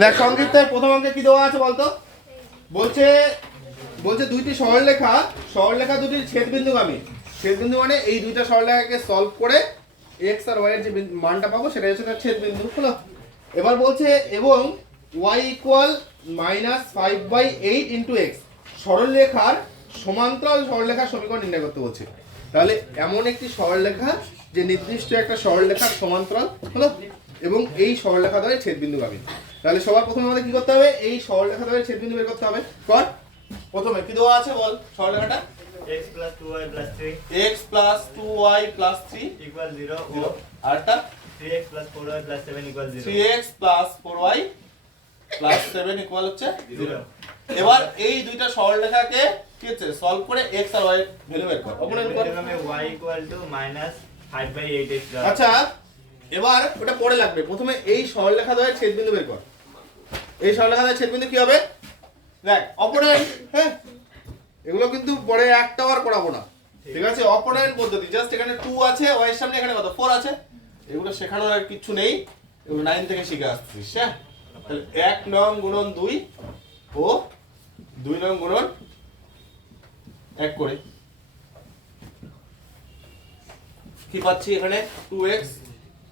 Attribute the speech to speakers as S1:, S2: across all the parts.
S1: দেখ সংক্ষিপ্তে প্রথম অঙ্কে কি দেওয়া আছে বলতো? বলছে বলছে দুইটি সরলরেখা সরলরেখা দুটির ছেদবিন্দুগামী। ছেদবিন্দু মানে এই দুইটা সরলরেখাকে সলভ করে এক্স আর ওয়াই এর যে মানটা পাবো সেটা হচ্ছে তার ছেদবিন্দু, হলো? এবার বলছে, এবং Y equal minus five by eight into X সরলরেখার সমান্তরাল সরলরেখার সমীকরণ নির্ণয় করতে বলছে। তাহলে এমন একটি সরলরেখা যে নির্দিষ্ট একটা সরলরেখার সমান্তরাল, হলো? এবং এই সরলরেখা দ্বয়ের ছেদবিন্দুগামী তাহলে সবার প্রথমে আমাদের কি করতে হবে? এই সরলরেখা দ্বয়ের ছেদবিন্দু বের করতে হবে। কর। প্রথমে কি দেওয়া আছে বল? সরলরেখাটা?
S2: X 2y 3
S1: x plus two Y plus three
S2: equal 0
S1: zero
S2: or
S1: আরটা
S2: 3x 4y 7 0.
S1: Three X plus four Y plus seven equal হচ্ছে
S2: 0.
S1: এবার এই দুইটা সরলরেখাকে কি হচ্ছে? সলভ করে x আর y ভ্যালু বের কর। কর
S2: এখানে y equal to 5 by 8x
S1: আচ্ছা এবার ওটা পরে লাগবে। প্রথমে এই সরলরেখা দ্বয়ের ছেদবিন্দু বের কর। এই সরলরেখা দ্বয়ের ছেদবিন্দু কি হবে? দেখ অপোনেন্ট হ্যাঁ? এগুলো কিন্তু পরে একটাও আর করাবো না। ঠিক আছে? অপোনেন্ট পদ্ধতি। জাস্ট এখানে 2 আছে এর সামনে এখানে কত? 4 আছে। এগুলো শেখানোর আর কিছু নেই। এগুলো 9 থেকে শিখে আসছিস হ্যাঁ? তাহলে 1 নং গুণন 2 ও 2 নং গুণন 1 করে। কি পাচ্ছি এখানে? 2x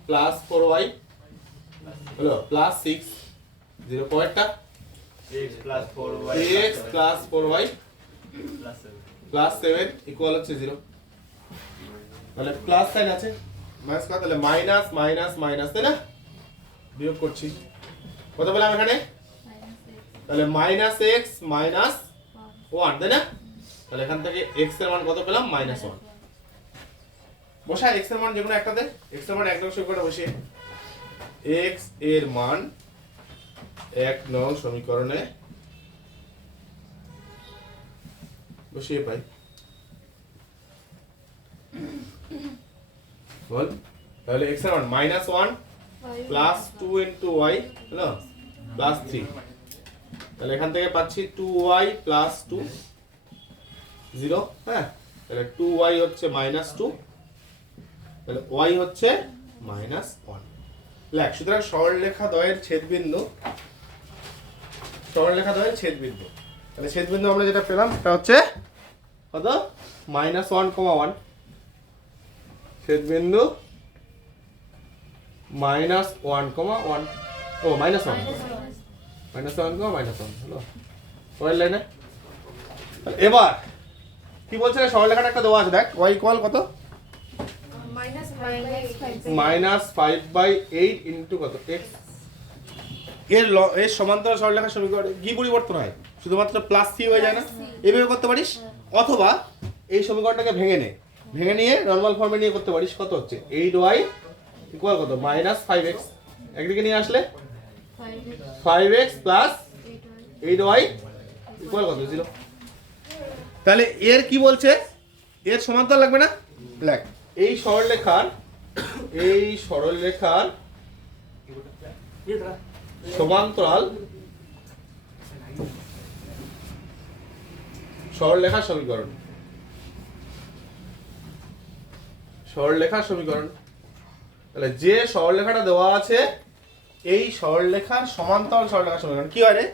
S1: প্লাস 4y হলো প্লাস 6 জিরো পয়েন্টটা
S2: 3x plus 4y
S1: 3x plus 4y
S2: plus 7.
S1: Plus 7 equal হচ্ছে 0 তাহলে প্লাস সাইন আছে। মাইনাস কত? তাহলে মাইনাস মাইনাস মাইনাস তাই না? বিয়োগ করছি। কত পেলাম এখানে? তাহলে মাইনাস এক্স মাইনাস ওয়ান তাই না? তাহলে এখান থেকে এক্সের মান কত পেলাম? মাইনাস ওয়ান বসা এক্সের মান যে কোনো একটাতে এক্সের মান এক নং সমীকরণে বসিয়ে। এক্সের মান এক নং সমীকরণে বসিয়ে পাই। বল। তাহলে এক্সের মান minus one plus two into Y হলো প্লাস থ্রি তাহলে এখান থেকে পাচ্ছি two Y plus two zero হ্যাঁ? তাহলে টু ওয়াই হচ্ছে মাইনাস টু তাহলে ওয়াই হচ্ছে মাইনাস ওয়ান লেখ সুতরাং সরলরেখা দ্বয়ের ছেদবিন্দু সরলরেখা দ্বয়ের ছেদবিন্দু। তাহলে ছেদবিন্দু আমরা যেটা পেলাম সেটা হচ্ছে কত? মাইনাস ওয়ান কমা ওয়ান ছেদবিন্দু মাইনাস ওয়ান কমা ওয়ান ও minus one minus one comma minus one হলো? পরের লাইনে? এবার কি বলছে সরলরেখাটা একটা দেওয়া আছে দেখ। ওয়াই ইকুয়াল কত?
S3: Minus five
S1: by eight into কত? এক্সের এর সমান্তরাল সরলরেখা সমীকরণ কি পরিবর্তন হয়? শুধুমাত্র প্লাস সি হয়ে যায় না? এইভাবে করতে পারিস? অথবা এই সমীকরণটাকে ভেঙে নে। ভেঙে নিয়ে নর্মাল ফর্মে নিয়ে করতে পারিস। কত হচ্ছে? এইট ওয়াই ইকুয়াল কত? Minus five X. একদিকে নিয়ে আসলে?
S3: Five
S1: X plus
S3: eight
S1: Y equal কত? জিরো। তাহলে এর কি বলছে? এর সমান্তরাল লাগবে না? লেখ এই সরলরেখার এই সরলরেখার সমান্তরাল সরলরেখার সমীকরণ। সরলরেখার সমীকরণ। তাহলে যে সরলরেখাটা দেওয়া আছে এই সরলরেখার সমান্তরাল সরলরেখার সমীকরণ। কি হয় রে?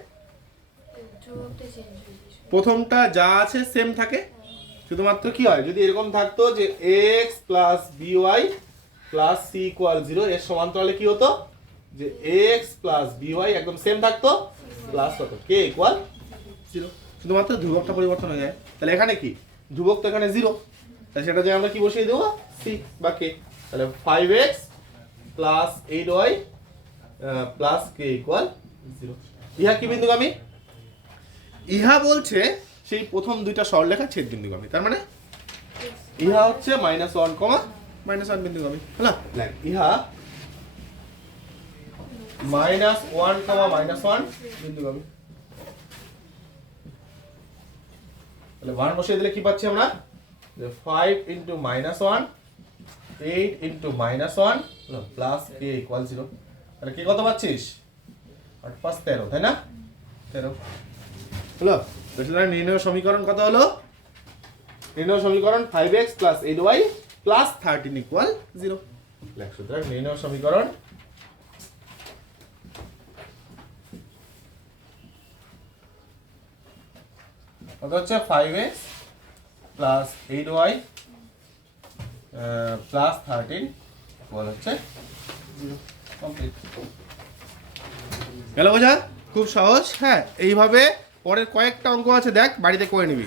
S1: প্রথমটা যা আছে সেম থাকে? শুধুমাত্র কি হয়? যদি এরকম থাকতো যে X plus B Y plus C equal zero এর সমান্তরালে কি হতো? যে এক্স প্লাস বিওয়াই একদম সেম থাকতো প্লাস কত? কে ইকুয়াল জিরো শুধুমাত্র ধ্রুবকটা পরিবর্তন হয়ে যায়। তাহলে এখানে কি? ধ্রুবক তো এখানে জিরো তাহলে সেটা যে আমরা কি বসিয়ে দেবো? সি বা কে তাহলে five X plus eight Y plus K equal zero ইহা কি বিন্দুগামী? ইহা বলছে সেই প্রথম দুইটা সরলরেখা ছেদ বিন্দু বিন্দুগামী তার মানে ইহা হচ্ছে minus one comma minus one বিন্দুগামী হলো? দেখ ইহা minus one comma minus one বিন্দু বিন্দুগামী তাহলে ওয়ান বসিয়ে দিলে কি পাচ্ছি আমরা? যে five into minus one eight into minus one plus K equal zero তাহলে কে কত পাচ্ছিস? আট পাঁচ তেরো তাই না? তেরো। হলো? সুতরাং নির্ণয় সমীকরণ কত হলো? নির্ণয় সমীকরণ five X plus eight Y plus thirteen equal zero সুতরাং নির্ণয় সমীকরণ কত হচ্ছে? Five X plus eight Y plus thirteen equal হচ্ছে জিরো কমপ্লিট গেল বোঝা? খুব সহজ। হ্যাঁ এইভাবে পরের কয়েকটা অঙ্ক আছে দেখ বাড়িতে করে নিবি।